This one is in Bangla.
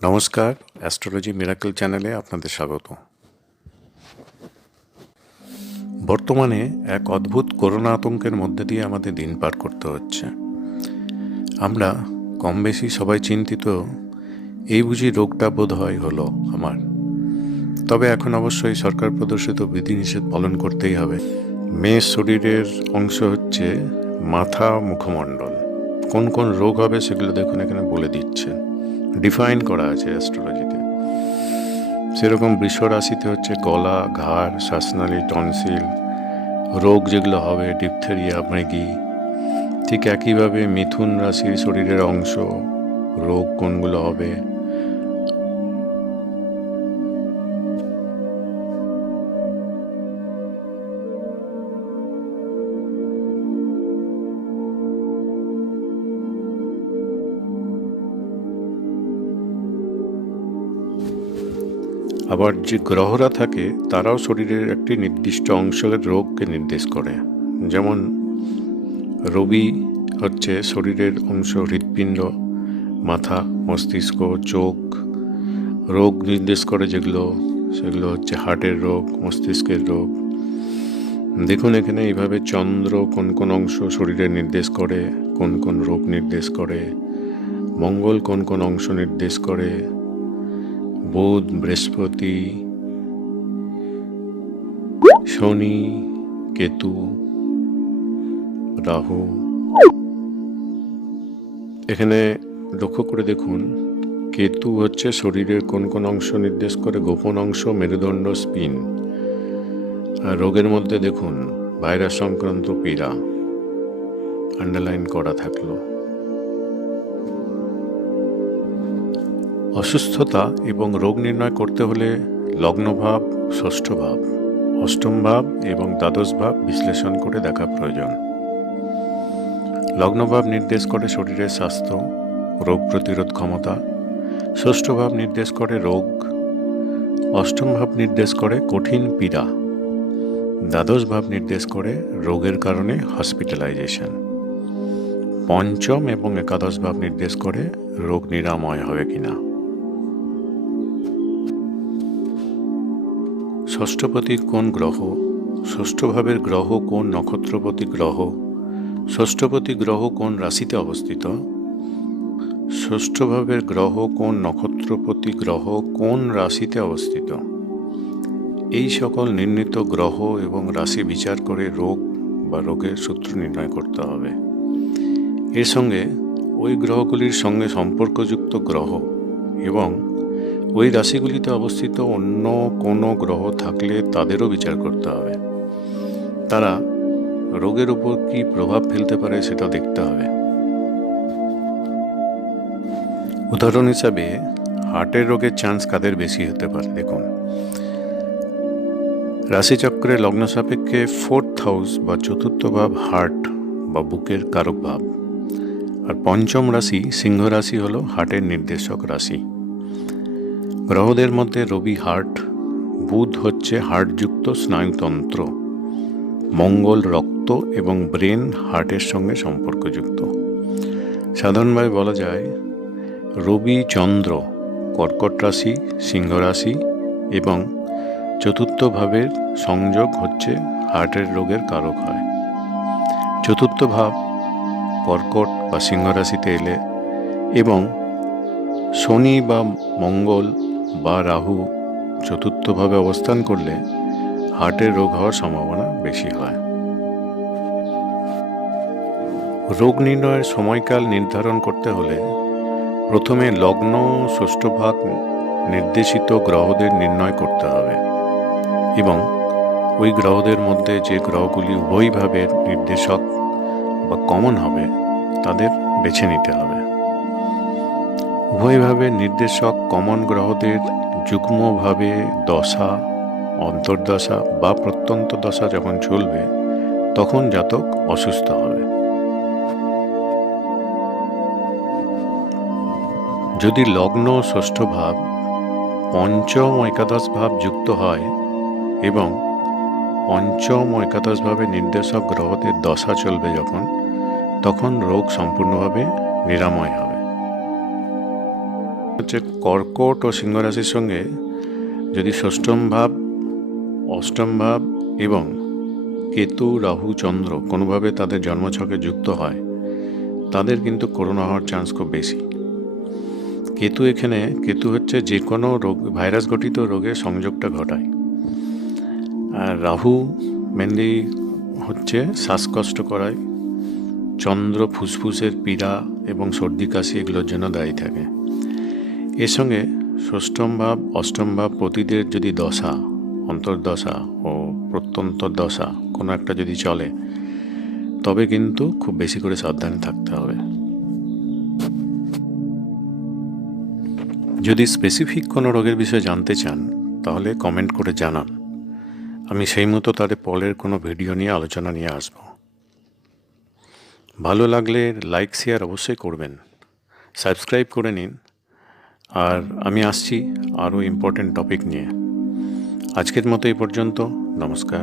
নমস্কার, অ্যাস্ট্রোলজি মিরাকল চ্যানেলে আপনাদের স্বাগত। বর্তমানে এক অদ্ভুত করোনা আতঙ্কের মধ্যে দিয়ে আমাদের দিন পার করতে হচ্ছে। আমরা কম বেশি সবাই চিন্তিত, এই বুঝি রোগটা বোধ হয় হলো আমার। তবে এখন অবশ্যই সরকার প্রদর্শিত বিধিনিষেধ পালন করতেই হবে। মেয়ের শরীরের অংশ হচ্ছে মাথা, মুখমণ্ডল। কোন কোন রোগ হবে সেগুলো দেখুন এখানে বলে দিচ্ছে, ডিফাইন করা আছে অ্যাস্ট্রোলজিতে। সেরকম বৃষ রাশিতে হচ্ছে গলা, ঘাড়, শ্বাসনালী, টনসিল রোগ যেগুলো হবে, ডিপথেরিয়া, মৃগী। ঠিক একইভাবে মিথুন রাশির শরীরের অংশ রোগ কোনগুলো হবে। আবার যে গ্রহরা থাকে তারাও শরীরের একটি নির্দিষ্ট অংশের রোগকে নির্দেশ করে। যেমন রবি হচ্ছে শরীরের অংশ হৃৎপিণ্ড, মাথা, মস্তিষ্ক, চোখ রোগ নির্দেশ করে, সেগুলো হচ্ছে হার্টের রোগ, মস্তিষ্কের রোগ। দেখুন এখানে এইভাবে চন্দ্র কোন কোন অংশ শরীরের নির্দেশ করে, কোন কোন রোগ নির্দেশ করে। মঙ্গল কোন কোন অংশ নির্দেশ করে। বুধ, বৃহস্পতি, শনি, কেতু, রাহু। এখানে লক্ষ্য করে দেখুন, কেতু হচ্ছে শরীরের কোন কোন অংশ নির্দেশ করে, গোপন অংশ, মেরুদণ্ড, স্পিন। আর রোগের মধ্যে দেখুন ভাইরাস সংক্রান্ত পীড়া আন্ডারলাইন করা থাকলো। অসুস্থতা এবং রোগ নির্ণয় করতে হলে লগ্নভাব, ষষ্ঠ ভাব, অষ্টম ভাব এবং দ্বাদশ ভাব বিশ্লেষণ করে দেখা প্রয়োজন। লগ্নভাব নির্দেশ করে শরীরের স্বাস্থ্য, রোগ প্রতিরোধ ক্ষমতা। ষষ্ঠ ভাব নির্দেশ করে রোগ। অষ্টম ভাব নির্দেশ করে কঠিন পীড়া। দ্বাদশ ভাব নির্দেশ করে রোগের কারণে হসপিটালাইজেশন। পঞ্চম এবং একাদশ ভাব নির্দেশ করে রোগ নিরাময় হবে কিনা। ষষ্ঠপতি কোন গ্রহ, ষষ্ঠ ভাবের গ্রহ কোন নক্ষত্রপতি গ্রহ, ষষ্ঠপতি গ্রহ কোন রাশিতে অবস্থিত, ষষ্ঠ ভাবের গ্রহ কোন নক্ষত্রপতি গ্রহ কোন রাশিতে অবস্থিত, এই সকল নির্ণীত গ্রহ এবং রাশি বিচার করে রোগ বা রোগের সূত্র নির্ণয় করতে হবে। এর সঙ্গে ওই গ্রহগুলির সঙ্গে সম্পর্কযুক্ত গ্রহ এবং ওই রাশিগুলিতে অবস্থিত অন্য কোনো গ্রহ থাকলে তাদেরও বিচার করতে হবে। তারা রোগের উপর কী প্রভাব ফেলতে পারে সেটা দেখতে হবে। উদাহরণ হিসাবে হার্টের রোগের চান্স কাদের বেশি হতে পারে দেখুন। রাশিচক্রে লগ্ন সাপেক্ষে ফোর্থ হাউস বা চতুর্থ ভাব হার্ট বা বুকের কারক ভাব। আর পঞ্চম রাশি সিংহ রাশি হল হার্টের নির্দেশক রাশি। গ্রহদের মধ্যে রবি হার্ট, বুধ হচ্ছে হার্টযুক্ত স্নায়ুতন্ত্র, মঙ্গল রক্ত এবং ব্রেন হার্টের সঙ্গে সম্পর্কযুক্ত। সাধারণভাবে বলা যায় রবি চন্দ্র কর্কট রাশি, সিংহ রাশি এবং চতুর্থ ভাবের সংযোগ হচ্ছে হার্টের রোগের কারক হয়। চতুর্থ ভাব কর্কট বা সিংহ রাশিতে এলে এবং শনি বা মঙ্গল বা রাহু চতুর্থভাবে অবস্থান করলে হার্টের রোগ হওয়ার সম্ভাবনা বেশি হয়। রোগ নির্ণয়ের সময়কাল নির্ধারণ করতে হলে প্রথমে লগ্ন ষষ্ঠ ভাগ নির্দেশিত গ্রহদের নির্ণয় করতে হবে এবং ওই গ্রহদের মধ্যে যে গ্রহগুলি উভয় ভাবের নির্দেশক বা কমন হবে তাদের বেছে নিতে হবে। উভয়ভাবে নির্দেশক কমন গ্রহদের যুগ্মভাবে দশা, অন্তর্দশা বা প্রত্যন্ত দশা যখন চলবে তখন জাতক অসুস্থ হবে। যদি লগ্ন ষষ্ঠ ভাব পঞ্চম ও একাদশ ভাব যুক্ত হয় এবং পঞ্চম ও একাদশ ভাবে নির্দেশক গ্রহদের দশা চলবে তখন রোগ সম্পূর্ণভাবে নিরাময় হবে। হচ্ছে কর্কট ও সিংহ রাশির সঙ্গে যদি ষষ্ঠম ভাব, অষ্টম ভাব এবং কেতু, রাহু, চন্দ্র কোনোভাবে তাদের জন্মছকে যুক্ত হয়, তাদের কিন্তু করোনা হওয়ার চান্স খুব বেশি। কেতু হচ্ছে যে কোনো রোগ, ভাইরাস ঘটিত রোগের সংযোগটা ঘটায়। আর রাহু মেনলি হচ্ছে শ্বাসকষ্ট করায়, চন্দ্র ফুসফুসের পীড়া এবং সর্দি কাশি এগুলোর জন্য দায়ী থাকে। এর সঙ্গে ষষ্ঠম ভাব, অষ্টম ভাব প্রতিদের যদি দশা, অন্তর্দশা ও প্রত্যন্তর দশা কোনো একটা যদি চলে, তবে কিন্তু খুব বেশি করে সাবধানে থাকতে হবে। যদি স্পেসিফিক কোনো রোগের বিষয়ে জানতে চান তাহলে কমেন্ট করে জানান, আমি সেই মতো তাদের পরের কোনো ভিডিও নিয়ে আলোচনা নিয়ে আসব। ভালো লাগলে লাইক শেয়ার অবশ্যই করবেন, সাবস্ক্রাইব করে নিন। আর আমি আসছি আরও ইম্পর্টেন্ট টপিক নিয়ে। আজকের মতো এই পর্যন্ত, নমস্কার।